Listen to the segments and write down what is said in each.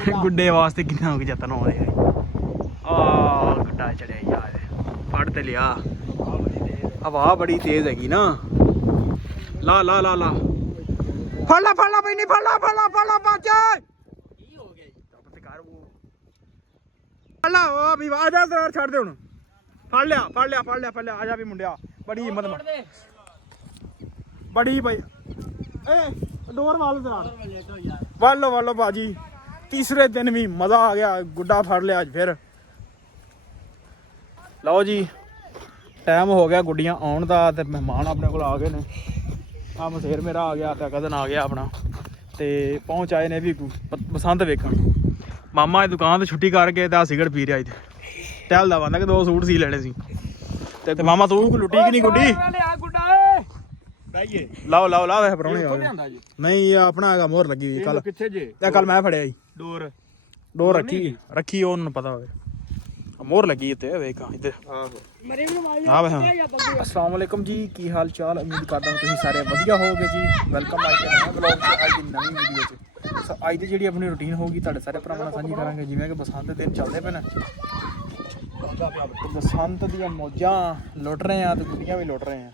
गुड्डे वास्ते किन्ना जतन हो रहे गुड्डा चढ़िया यार फड़ ते लिया हवा बड़ी तेज हैगी ना ला ला ला ला फड़ ला भाई नहीं फड़ ला बच फड़ ला अभी आजा जरा छड़ दे हुन फड़ लिया आजा भी मुंडिया बड़ी हिम्मत बड़ी भाई ए डोर वाल जरा वालो बाजी तीसरे दिन भी मजा आ गया गुड्डा फड़ लिया अज फिर लो जी टाइम हो गया गुड्डियां आउण दा ते मेहमान अपने कोल आ गए ने आ मसेर मेरा आ गया कदन आ गया अपना ते पहुंच आए ने भी बसंत वेखण मामा की दुकान तो छुट्टी करके ते सिगरट पी रहा इत्थे टहलदा बंदा कि 2 सूट सी लेने सी ते मामा तू लुटी कि नहीं गुड्डी लाओ वैसे परौने नहीं अपना है मोहर लगी हुई कल मैं फड़िया डोर रखी उन्होंने पता होवे मोहर लगी इत्ते वेख इधर हां भाई अस्सलाम वालेकुम जी की हाल चाल उम्मीद करदा तुसीं सारे वधिया होगे जी वेलकम माय चैनल ब्लॉग च आज दी नवीं वीडियो च ਅੱਜ ਦੀ ਜਿਹੜੀ ਆਪਣੀ ਰੂਟੀਨ ਹੋਊਗੀ ਤੁਹਾਡੇ ਸਾਰੇ ਭਰਾਵਾਂ ਨਾਲ ਸਾਂਝੀ ਕਰਾਂਗੇ ਜਿਵੇਂ ਕਿ ਬਸੰਤ ਦੇ ਦਿਨ ਚੱਲਦੇ ਪਏ ਨੇ ਬਸੰਤ ਦੀਆਂ ਮੌਜਾਂ ਲੁੱਟ ਰਹੇ ਆ ਤੇ ਗੁੱਡੀਆਂ ਵੀ ਲੁੱਟ ਰਹੇ ਆ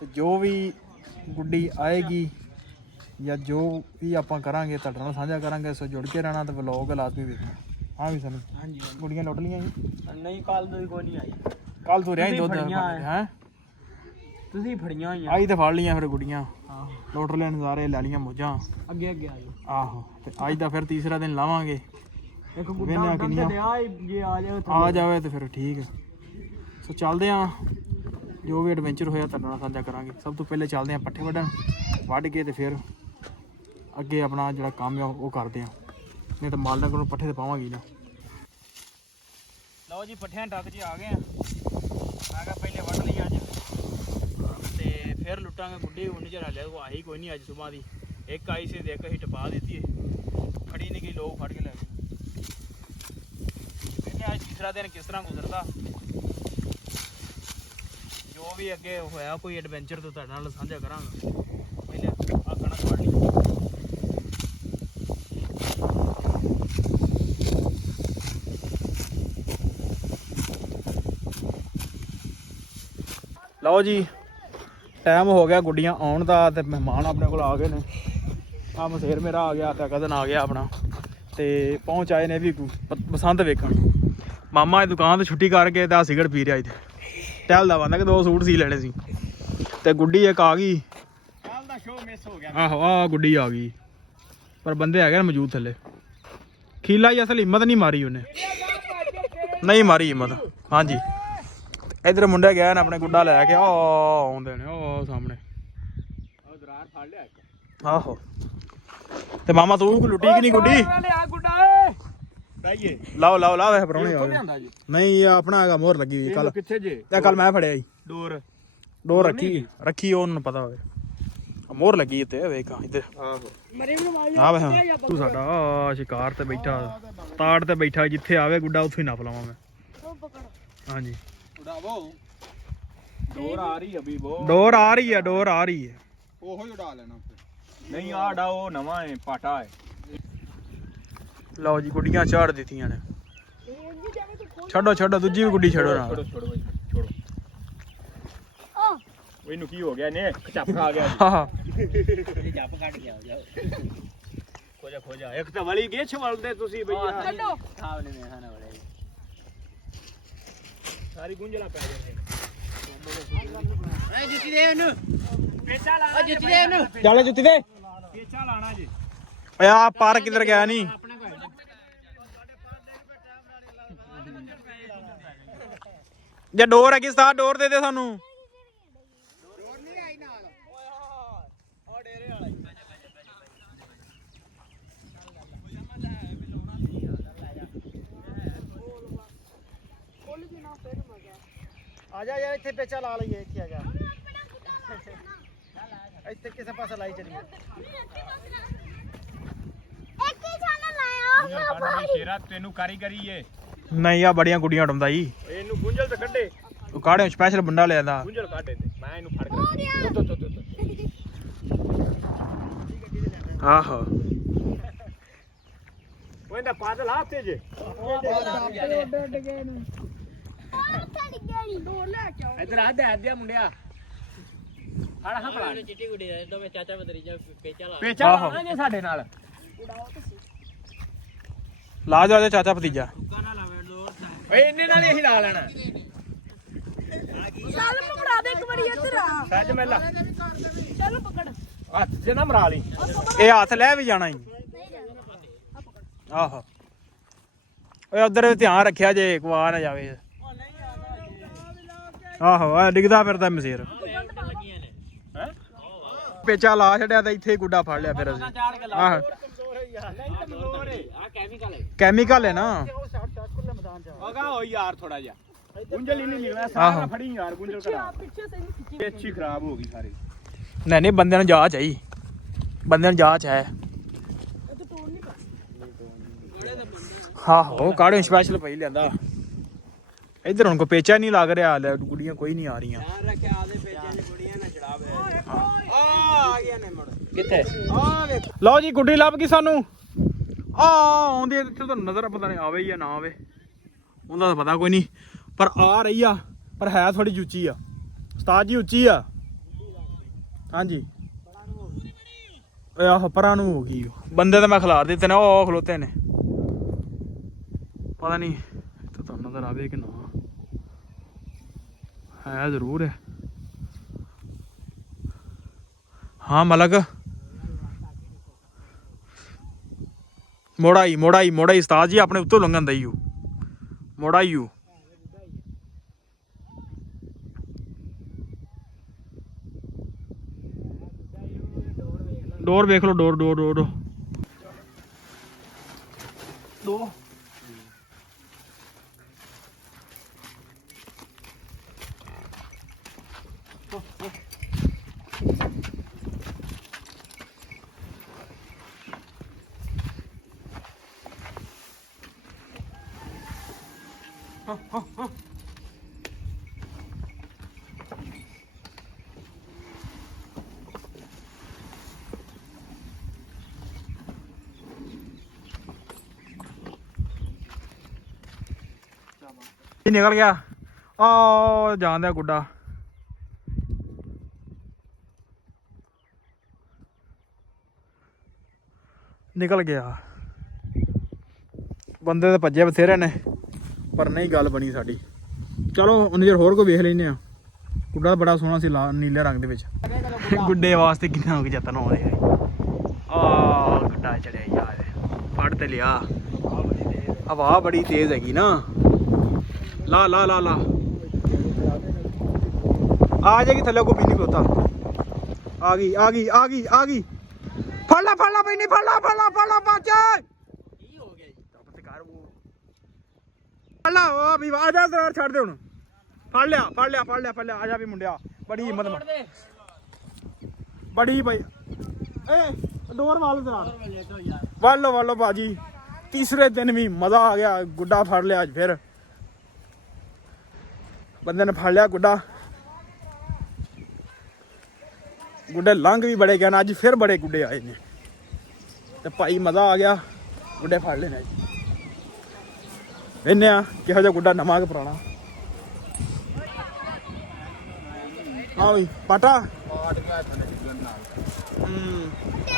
ਤੇ ਜੋ ਵੀ ਗੁੱਡੀ ਆਏਗੀ ਜਾਂ ਜੋ ਵੀ ਆਪਾਂ ਕਰਾਂਗੇ ਤੁਹਾਡੇ ਨਾਲ ਸਾਂਝਾ ਕਰਾਂਗੇ ਸੋ ਜੁੜ ਕੇ ਰਹਿਣਾ ਤੇ ਵਲੌਗ ਲਾਜ਼ਮੀ ਵੇਖਣਾ ਹਾਂ ਵੀ ਸਾਨੂੰ ਹਾਂਜੀ ਗੁੱਡੀਆਂ ਲੁੱਟ ਲੀਆਂ ਜੀ ਨਹੀਂ ਕੱਲ ਤੋਂ ਕੋਈ ਨਹੀਂ ਆਈ ਕੱਲ ਤੋਂ ਰਿਆਂ ਦੁੱਧ ਹੈ ਤੁਸੀਂ ਫੜੀਆਂ ਹੋਈਆਂ ਆਈ ਤੇ ਫੜ ਲੀਆਂ ਫਿਰ ਗੁੱਡੀਆਂ ਲੁੱਟ ਲੈ ਨਜ਼ਾਰੇ ਲੈ ਲੀਆਂ ਮੌਜਾਂ ਅੱਗੇ ਆ ਜਾਓ ਆਹੋ ਤੇ ਅੱਜ ਦਾ ਫਿਰ ਤੀਸਰਾ ਦਿਨ ਲਾਵਾਂਗੇ ਇੱਕ ਗੁੱਡਾ ਕਿੰਨੀਆਂ ਜੇ ਆ ਜਾਵੇ ਤੇ ਫਿਰ ਠੀਕ ਹੈ ਸੋ ਚੱਲਦੇ ਆ ਜੋ ਵੀ ਐਡਵੈਂਚਰ ਹੋਇਆ ਤੁਹਾਡੇ ਨਾਲ ਸਾਂਝਾ ਕਰਾਂਗੇ ਸਭ ਤੋਂ ਪਹਿਲੇ ਚੱਲਦੇ ਆ ਪੱਠੇ ਵੱਢ ਕੇ ਤੇ ਫਿਰ ਅੱਗੇ ਆਪਣਾ ਜਿਹੜਾ ਕੰਮ ਆ ਉਹ ਕਰਦੇ ਆ ਨਹੀਂ ਤਾਂ ਮਾਲਕਾਂ ਕੋਲੋਂ ਪੱਠੇ ਤੇ ਪਾਵਾਂਗੇ ਨਾ ਲਓ ਜੀ ਪੱਠਿਆਂ ਟੱਕ 'ਚ ਆ ਗਏ ਆ ਮੈਂ ਕਿਹਾ ਪਹਿਲੇ ਵੱਢ ਲਈ ਅੱਜ ਤੇ ਫਿਰ ਲੁੱਟਾਂਗੇ ਗੁੱਡੀ ਉਨੀ ਚਿਰ ਹਲੇ ਉਹ ਆਈ ਕੋਈ ਨਹੀਂ ਅੱਜ ਸੁਬਾਹ ਦੀ ਇੱਕ ਆਈ ਸੀ ਤੇ ਇੱਕ ਅਸੀਂ ਟਪਾ ਦਿੱਤੀ ਹੈ ਖੜੀ ਨਹੀਂ ਗਈ ਲੋਕ ਫੜ ਕੇ ਲੈ ਗਏ ਕਹਿੰਦੇ ਅੱਜ ਤੀਸਰਾ ਦਿਨ ਕਿਸ ਤਰ੍ਹਾਂ ਗੁਜ਼ਰਦਾ ਜੋ ਵੀ ਅੱਗੇ ਹੋਇਆ ਕੋਈ ਐਡਵੈਂਚਰ ਤੋਂ ਤੁਹਾਡੇ ਨਾਲ ਸਾਂਝਾ ਕਰਾਂਗਾ ਪਹਿਲੇ ਆ ਕਣਕ ਫੜ ਲਈ ਲਓ ਜੀ ਟਾਈਮ ਹੋ ਗਿਆ ਗੁੱਡੀਆਂ ਆਉਣ ਦਾ ਤੇ ਮਹਿਮਾਨ ਆਪਣੇ ਕੋਲ ਆ ਗਏ ਨੇ ਆ ਮਸੇਰ ਮੇਰਾ ਆ ਗਿਆ ਤੇ ਕਦਨ ਆ ਗਿਆ ਆਪਣਾ ਤੇ ਪਹੁੰਚ ਆਏ ਨੇ ਵੀ ਬਸੰਤ ਵੇਖਣ ਮਾਮਾ ਦੀ ਦੁਕਾਨ ਤੋਂ ਛੁੱਟੀ ਕਰਕੇ ਤੇ ਸਿਗਰਟ ਪੀ ਰਿਹਾ ਇੱਥੇ ਟਹਿਲਦਾ ਬੰਦਾ ਕਿ 2 ਸੂਟ ਸੀ ਲੈਣੇ ਸੀ ਤੇ ਗੁੱਡੀ ਇੱਕ ਆ ਗਈ ਕੱਲ ਦਾ ਸ਼ੋਅ ਮਿਸ ਹੋ ਗਿਆ ਆਹੋ ਆ ਗੁੱਡੀ ਆ ਗਈ ਪਰ ਬੰਦੇ ਹੈਗੇ ਨੇ ਮੌਜੂਦ ਥੱਲੇ ਖੀਲਾ ਹੀ ਅਸਲ ਹਿੰਮਤ ਨਹੀਂ ਮਾਰੀ ਉਹਨੇ ਨਹੀਂ ਮਾਰੀ ਹਿੰਮਤ ਹਾਂਜੀ ਇਧਰ ਮੁੰਡੇ ਗਏ ਨੇ ਆਪਣੇ ਗੁੱਡਾ ਲੈ ਕੇ ਆਉਂਦੇ ਨੇ ਉਹ ਸਾਹਮਣੇ ਦਰਾਰ ਫੜ ਲਿਆ ਇੱਕ ਆਹੋ ਤੇ ਮਾਮਾ ਤੂੰ ਲੁੱਟੀ ਕਿ ਨਹੀਂ ਗੁੱਡੀ ਲਾਓ ਵੈਸੇ ਪਰੌਣੇ ਨਹੀਂ ਆਪਣਾ ਹੈਗਾ ਮੋਹਰ ਲੱਗੀ ਹੋਈ ਕੱਲ ਮੈਂ ਫੜਿਆ ਜੀ ਡੋਰ ਰੱਖੀ ਉਹਨੂੰ ਪਤਾ ਹੋਵੇ ਮੋਹਰ ਲੱਗੀ ਇੱਥੇ ਵੇਖ ਇੱਧਰ ਹਾਂ ਵੇ ਤੂੰ ਸਾਡਾ ਸ਼ਿਕਾਰ ਤੇ ਬੈਠਾ ਤਾੜ ਤੇ ਬੈਠਾ ਜਿੱਥੇ ਆਵੇ ਗੁੱਡਾ ਉੱਥੇ ਹੀ ਨੱਪ ਲਵਾਂ ਮੈਂ ਹਾਂਜੀ ਡੋਰ ਆ ਰਹੀ ਹੈ ਉਹੋ ਹੀ ਉਡਾ ਲੈਣਾ ਨਹੀਂ ਆੜਾ ਉਹ ਨਵਾਂ ਹੈ ਪਾਟਾ ਹੈ ਲਓ ਜੀ ਗੁੱਡੀਆਂ ਚਾੜ ਦਿੱਤੀਆਂ ਨੇ ਛੱਡੋ ਦੂਜੀ ਵੀ ਗੁੱਡੀ ਛੱਡੋ ਨਾ ਛੋੜੋ ਇਹਨੂੰ ਕੀ ਹੋ ਗਿਆ ਨੇ ਚੱਪ ਖਾ ਗਿਆ ਹਾਂ ਇਹ ਚੱਪ ਕੱਢ ਗਿਆ ਖੋਜਾ ਇੱਕ ਤਾਂ ਵਲੀ ਗੇਛ ਵਲਦੇ ਤੁਸੀਂ ਭਈਆ ਛੱਡੋ ਖਾਵਲੇ ਨੇ ਖਾਣਾ ਵਲੇ ਸਾਰੀ ਗੁੰਝਲਾ ਪੈ ਜਾਂਦੇ ਓਏ ਜੁੱਤੀ ਦੇ ਉਹਨੂੰ ਪੇਚਾ ਲਾ ਓ ਜੁੱਤੀ ਦੇ ਉਹਨੂੰ ਚੱਲ ਜੁੱਤੀ ਦੇ ਪੇਚਾ ਲਾਣਾ ਜੀ ਓਏ ਆ ਪਾਰ ਕਿੱਧਰ ਗਿਆ ਨਹੀਂ ਜੇ ਡੋਰ ਹੈਗੀ ਸਟਾਰ ਡੋਰ ਦੇ ਦੇ ਸਾਨੂੰ ਡੋਰ ਨਹੀਂ ਆਈ ਨਾਲ ਓਏ ਆ ਡੇਰੇ ਵਾਲਾ ਆ ਜਾ ਯਾਰ ਇੱਥੇ ਪੇਚਾ ਲਾ ਲਈਏ ਇੱਥੇ ਆ ਜਾ ਇੱਥੇ ਕਿਸੇ ਪਾਸੇ ਲਾਈ ਚਲੀਏ ਇੱਕ ਹੀ ਛਾਣਾ ਲਾਇਆ ਭਾਈ ਸ਼ੇਰਾ ਤੈਨੂੰ ਕਾਰੀਗਰੀ ਏ ਨਹੀਂ ਆ ਬੜੀਆਂ ਗੁੱਡੀਆਂ ਉਡਾਉਂਦਾ ਜੀ ਇਹਨੂੰ ਗੁੰਝਲ ਤੇ ਕੱਢੇ ਉਹ ਕਾੜੇ ਸਪੈਸ਼ਲ ਬੰਦਾ ਲਿਆਂਦਾ ਗੁੰਝਲ ਕੱਢੇ ਤੇ ਮੈਂ ਇਹਨੂੰ ਫੜ ਕੇ ਆਹੋ ਉਹਦਾ ਪਾਦਲ ਹੱਥੇ ਜੇ ਇਧਰ ਆ ਦੇ ਮੁੰਡਿਆ ਆੜਾ ਹਾਂ ਪੜਾ ਚਿੱਟੀ ਗੁੱਡੀ ਦਾ ਦੋਵੇਂ ਚਾਚਾ ਬਦਰੀਜਾ ਪੇਚਾ ਲਾਵਾਂਗੇ ਸਾਡੇ ਨਾਲ ਲਾ ਜਾ ਚਾਚਾ ਭਤੀਜਾ ਓਏ ਇੰਨੇ ਨਾਲ ਹੀ ਅਸੀਂ ਲਾ ਲੈਣਾ ਚੱਲ ਮਰਾ ਦੇ ਇੱਕ ਵਾਰੀ ਇੱਧਰ ਆ ਸੱਜ ਮੈਲਾ ਚੱਲ ਪਕੜ ਹੱਥ 'ਚ ਨਾ ਮਰਾ ਲਈ ਇਹ ਹੱਥ ਲੈ ਵੀ ਜਾਣਾ ਹੀ ਆਹੋ ਓਏ ਉਧਰ ਧਿਆਨ ਰੱਖਿਆ ਜੇ ਕੁਆ ਨਾ ਜਾਵੇ ਆਹੋ ਆ ਡਿੱਗਦਾ ਫਿਰਦਾ ਮਸੇਰ ਪੇਚਾ ਲਾ ਛੱਡਿਆ ਤਾਂ ਇੱਥੇ ਗੁੱਡਾ ਫੜ ਲਿਆ ਫਿਰ ਅਸੀਂ ਆਹ ਕੈਮੀਕਲ ਹੈ ਨਾ ਆਗਾ ਹੋ ਯਾਰ ਥੋੜਾ ਜਿਹਾ ਗੁੰਝਲ ਹੀ ਨਹੀਂ ਲਿਖਣਾ ਸਾਰਾ ਫੜੀ ਯਾਰ ਗੁੰਝਲ ਕਰਾ ਪਿੱਛੇ ਸਹੀ ਪੇਚੀ ਖਰਾਬ ਹੋ ਗਈ ਸਾਰੀ ਨਹੀਂ ਬੰਦਿਆਂ ਨੂੰ ਜਾਂਚ ਆਈ ਬੰਦਿਆਂ ਨੂੰ ਜਾਂਚ ਹੈ ਆਹੋ ਕਾੜੇ ਸਪੈਸ਼ਲ ਪਈ ਲਿਆਂਦਾ ਇੱਧਰ ਹੁਣ ਕੋਈ ਪੇਚਾ ਨਹੀਂ ਲੱਗ ਰਿਹਾ ਲੈ ਗੁੱਡੀਆਂ ਕੋਈ ਨਹੀਂ ਆ ਰਹੀਆਂ ਆ ਗਿਆ ਨੇ ਮੁੜ ਕਿੱਥੇ ਆ ਵੇਖ ਲਓ ਜੀ ਗੁੱਡੀ ਲੱਭ ਗਈ ਸਾਨੂੰ ਆ ਆਉਂਦੀ ਇੱਥੇ ਤੁਹਾਨੂੰ ਨਜ਼ਰ ਪਤਾ ਨਹੀਂ ਆਵੇ ਜਾਂ ਨਾ ਆਵੇ ਉਹਦਾ ਤਾਂ ਪਤਾ ਕੋਈ ਨਹੀਂ ਪਰ ਆ ਰਹੀ ਆ ਪਰ ਹੈ ਥੋੜੀ ਉੱਚੀ ਆ ਉਸਤਾਦ ਜੀ ਉੱਚੀ ਆ ਹਾਂਜੀ ਓਏ ਆਹ ਪਰਾਂ ਨੂੰ ਹੋ ਗਈ ਬੰਦੇ ਤਾਂ ਮੈਂ ਖਿਲਾਰ ਦਿੱਤੇ ਨੇ ਉਹ ਖਲੋਤੇ ਨੇ ਪਤਾ ਨਹੀਂ ਇੱਥੇ ਤੁਹਾਨੂੰ ਨਜ਼ਰ ਆਵੇ ਕਿ ਨਾ ਹੈ ਜ਼ਰੂਰ ਹੈ ਹਾਂ ਮਲਕ ਮੋੜਾਈ ਉਸਤਾਦ ਜੀ ਆਪਣੇ ਉੱਤੋਂ ਲੰਘਣ ਦਈਓ ਮੋੜਾਈਓ ਡੋਰ ਵੇਖ ਲਓ ਡੋਰ ਦੋ ਨਿਕਲ ਗਿਆ ਆ ਜਾਂਦਾ ਗੁੱਡਾ ਨਿਕਲ ਗਿਆ ਬੰਦੇ ਤਾਂ ਭੱਜੇ ਬਥੇਰੇ ਨੇ ਪਰ ਨਹੀਂ ਗੱਲ ਬਣੀ ਸਾਡੀ ਚਲੋ ਉਨੀ ਦੇਰ ਹੋਰ ਕੋਈ ਵੇਖ ਲੈਨੇ ਆ ਗੁੱਡਾ ਬੜਾ ਸੋਹਣਾ ਸੀ ਨੀਲੇ ਰੰਗ ਦੇ ਵਿੱਚ ਗੁੱਡੇ ਵਾਸਤੇ ਕਿੰਨਾ ਹੋ ਗਿਆ ਯਤਨ ਹੋਣੇ ਆ ਗੁੱਡਾ ਚੜਿਆ ਯਾਰ ਫੜ ਤੇ ਲਿਆ ਹਵਾ ਬੜੀ ਤੇਜ਼ ਹੈਗੀ ਨਾ ਲਾ ਆ ਜਾਏਗੀ ਥੱਲੇ ਕੋਈ ਨਹੀਂ ਖੋਤਾ ਆ ਗਈ ਫੜ ਲਾ ਬਈ ਨਹੀਂ ਫੜ ਲਾ ਬੱਚ ਕੀ ਹੋ ਗਿਆ ਜੀ ਤਬ ਤੇ ਕਰ ਉਹ ਫੜ ਲਾ ਉਹ ਵੀ ਆ ਜਾ ਜ਼ਰਾ ਛੱਡ ਦੇ ਹੁਣ ਫੜ ਲਿਆ ਆ ਜਾ ਵੀ ਮੁੰਡਿਆ ਬੜੀ ਹਿੰਮਤ ਬੜੀ ਭਾਈ ਏ ਡੋਰ ਵਾਲ ਜ਼ਰਾ ਵਾਲੋ ਬਾਜੀ ਤੀਸਰੇ ਦਿਨ ਵੀ ਮਜ਼ਾ ਆ ਗਿਆ ਗੁੱਡਾ ਫੜ ਲਿਆ ਅੱਜ ਫਿਰ ਬੰਦੇ ਨੇ ਫੜ ਲਿਆ ਗੁੱਡੇ ਲੰਘ ਵੀ ਬੜੇ ਗਏ ਨੇ ਅੱਜ ਫਿਰ ਬੜੇ ਗੁੱਡੇ ਆਏ ਨੇ ਤੇ ਭਾਈ ਮਜ਼ਾ ਆ ਗਿਆ ਗੁੱਡੇ ਫੜ ਲੈਣੇ ਵੇਖਨੇ ਆ ਕਿਹੋ ਜਿਹਾ ਗੁੱਡਾ ਨਵਾਂ ਕਿ ਪੁਰਾਣਾ ਆ ਵੀ ਪਾਟਾ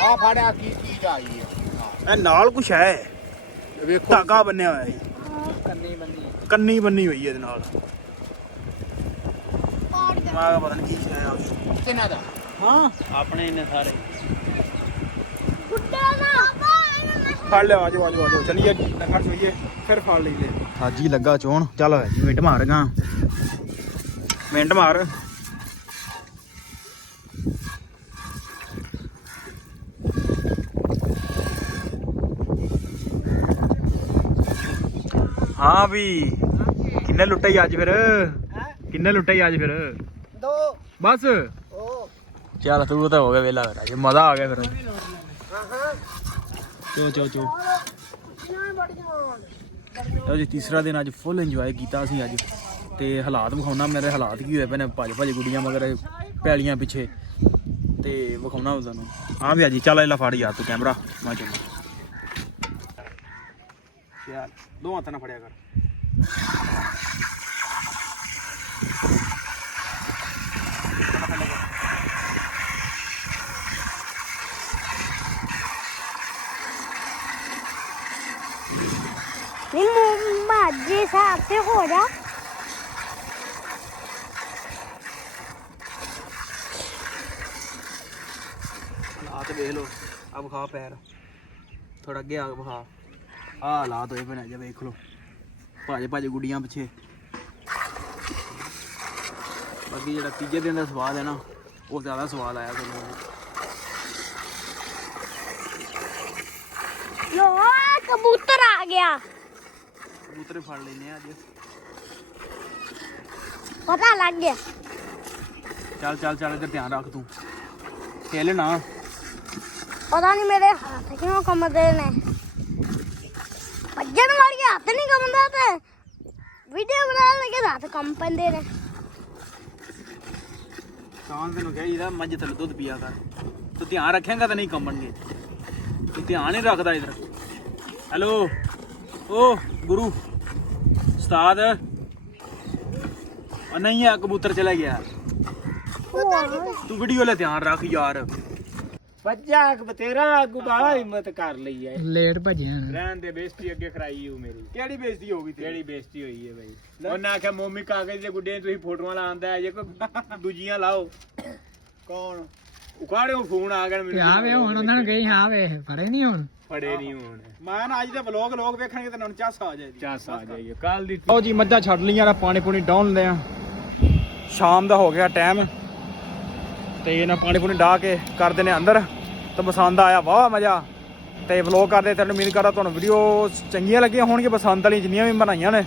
ਆ ਫੜਿਆ ਕੀ ਚੀਜ਼ ਆਈ ਹੈ ਇਹ ਨਾਲ ਕੁਛ ਹੈ ਵੇਖੋ ਧਾਗਾ ਬੰਨਿਆ ਹੋਇਆ ਜੀ ਕੰਨੀ ਬੰਨੀ ਹੋਈ ਇਹਦੇ ਨਾਲ ਮੈਂ ਪਤਾ ਨਹੀਂ ਕੀ ਹੈ ਕਿਹਨਾਂ ਦਾ ਹਾਂ ਆਪਣੇ ਇਹਨੇ ਸਾਰੇ ਗੁੱਡਾ ਨਾ ਫੜ ਲਿਆ ਆਜੋ ਚਲੀਏ ਨਖੜ ਸੋਈਏ ਫਿਰ ਫੜ ਲਈਏ ਹਾਜੀ ਲੱਗਾ ਚੋਣ ਚੱਲ ਹੋਇਆ ਮਿੰਟ ਮਾਰਗਾ ਮਿੰਟ ਮਾਰ ਹਾਂ ਵੀ ਕਿੰਨੇ ਲੁੱਟੇ ਅੱਜ ਫਿਰ ਦੋ ਬਸ ਚੱਲ ਤੂੰ ਤਾਂ ਹੋ ਗਿਆ ਵੇਲਾ ਫਿਰ ਅੱਜ ਮਜ਼ਾ ਆ ਗਿਆ ਫਿਰ ਚੋ ਲਓ ਜੀ ਤੀਸਰਾ ਦਿਨ ਅੱਜ ਫੁੱਲ ਇੰਜੋਏ ਕੀਤਾ ਅਸੀਂ ਅੱਜ ਤੇ ਹਾਲਾਤ ਵਿਖਾਉਣਾ ਮੇਰੇ ਹਾਲਾਤ ਕੀ ਹੋਏ ਪਏ ਨੇ ਭੱਜ ਗੁੱਡੀਆਂ ਮਗਰ ਪੈਲੀਆਂ ਪਿੱਛੇ ਤੇ ਵਿਖਾਉਣਾ ਤੁਹਾਨੂੰ ਹਾਂ ਵੀ ਅੱਜ ਚੱਲ ਇਹਲਾ ਫੜ ਯਾਰ ਤੂੰ ਕੈਮਰਾ ਮੈਂ ਚੱਲ ਚੱਲ ਦੋ ਹੱਥਾਂ ਨਾਲ ਫੜਿਆ ਕਰ माझे साथ से हो जा ਆ ਤੇ ਵੇਖ ਲੋ ਆ ਵਿਖਾ ਪੈਰ ਥੋੜਾ ਅੱਗੇ ਆ ਵਿਖਾ ਆ ਹਾਲਾਤ ਹੋਏ ਬਣਾ ਜਾ ਵੇਖ ਲੋ ਭਾਜੇ ਗੁੱਡੀਆਂ ਪਿੱਛੇ ਬਾਕੀ ਜਿਹੜਾ ਤੀਜੇ ਦਿਨ ਦਾ ਸਵਾਦ ਹੈ ਨਾ ਉਹ ਜ਼ਿਆਦਾ ਸਵਾਦ ਆਇਆ ਮੈਨੂੰ लो कबूतर आ गया ਕਬੂਤਰ ਫੜ ਲੈਨੇ ਆ ਅੱਜ पता लग गया ਚੱਲ ਇੱਧਰ ਧਿਆਨ ਰੱਖ ਤੂੰ ਖੇਲ ਨਾ पता नहीं मेरे हाथ क्यों कमदे ने भजन वाली हाथ नहीं कमदा ते वीडियो बनाने लगे हाथ कम पेंदे ने ਤਾਂ ਤੈਨੂੰ ਕਹੀਦਾ ਮੱਝ ਥੱਲੇ ਦੁੱਧ ਪੀਆ ਕਰ ਤੂੰ ਧਿਆਨ ਰੱਖੇਂਗਾ ਤਾਂ ਨਹੀਂ ਕੰਬਣਗੇ ਤੂੰ ਧਿਆਨ ਨਹੀਂ ਰੱਖਦਾ ਇਧਰ ਹੈਲੋ ਓ ਗੁਰੂ ਉਸਤਾਦ ਉਹ ਨਹੀਂ ਆ ਕਬੂਤਰ ਚਲਾ ਗਿਆ ਤੂੰ ਵੀਡੀਓ ਲੈ ਧਿਆਨ ਰੱਖ ਯਾਰ ਬੱਚਾ ਬਤੇਰਾ ਆਗੂ ਬਾਲਾ ਹਿੰਮਤ ਕਰ ਲਈ ਐ ਲੇਟ ਭਜਿਆ ਰਹਿਣ ਦੇ ਬੇਇੱਜ਼ਤੀ ਅੱਗੇ ਕਰਾਈ ਉਹ ਮੇਰੀ ਕਿਹੜੀ ਬੇਇੱਜ਼ਤੀ ਹੋ ਗਈ ਕਿਹੜੀ ਬੇਇੱਜ਼ਤੀ ਹੋਈ ਹੈ ਬਾਈ ਉਹਨਾਂ ਆਖਿਆ ਮੋਮੀ ਕਾਗਜ਼ ਦੇ ਗੁੱਡੇ ਤੁਸੀਂ ਫੋਟੋਆਂ ਲਾਉਂਦਾ ਜੇ ਕੋਈ ਦੂਜੀਆਂ ਲਾਓ ਕੌਣ ਉਕਾੜਿਓ ਫੋਨ ਆ ਗਿਆ ਮੈਨੂੰ ਆ ਵੇ ਹੁਣ ਉਹਨਾਂ ਨੂੰ ਗਈ ਹਾਂ ਵੇ ਫੜੇ ਨਹੀਂ ਹੁਣ ਫੜੇ ਨਹੀਂ ਹੁਣ ਮੈਂ ਨਾ ਅੱਜ ਦੇ ਵਲੌਗ ਲੋਕ ਵੇਖਣਗੇ ਤਾਂ ਉਹਨਾਂ ਨੂੰ ਚਾਸ ਆ ਜਾਏਗੀ ਚਾਸ ਆ ਜਾਈਏ ਕੱਲ ਦੀ ਲਓ ਜੀ ਮੱਝਾਂ ਛੱਡ ਲਈਆਂ ਨਾ ਪਾਣੀ ਪੂਣੀ ਡਾਉਣ ਲੈਂਦੇ ਆ ਸ਼ਾਮ ਦਾ ਹੋ ਗਿਆ ਟਾਈਮ ਤੇ ਇਹਨਾਂ ਪਾਣੀ ਪੂਣੀ ਡਾਹ ਕੇ ਕਰਦੇ ਨੇ ਅੰਦਰ ਤਾਂ ਪਸੰਦ ਆਇਆ ਵਾਹ ਮਜ਼ਾ ਤੇ ਵਲੌਗ ਕਰਦੇ ਤੇ ਉਮੀਦ ਕਰਦਾ ਤੁਹਾਨੂੰ ਵੀਡੀਓ ਚੰਗੀਆਂ ਲੱਗੀਆਂ ਹੋਣਗੀਆਂ ਪਸੰਦ ਵਾਲੀਆਂ ਜਿੰਨੀਆਂ ਵੀ ਬਣਾਈਆਂ ਨੇ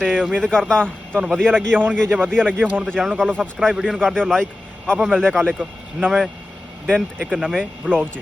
ਤੇ ਉਮੀਦ ਕਰਦਾ ਤੁਹਾਨੂੰ ਵਧੀਆ ਲੱਗੀ ਹੋਣਗੇ ਜੇ ਵਧੀਆ ਲੱਗੀ ਹੋਣ ਤਾਂ ਚੈਨਲ ਨੂੰ ਕਰ ਲਓ ਸਬਸਕ੍ਰਾਈਬ ਵੀਡੀਓ ਨੂੰ ਕਰ ਦਿਓ ਲਾਈਕ ਆਪਾਂ ਮਿਲਦੇ ਹਾਂ ਕੱਲ ਇੱਕ ਨਵੇਂ ਦਿਨ ਇੱਕ ਨਵੇਂ ਵਲੌਗ 'ਚ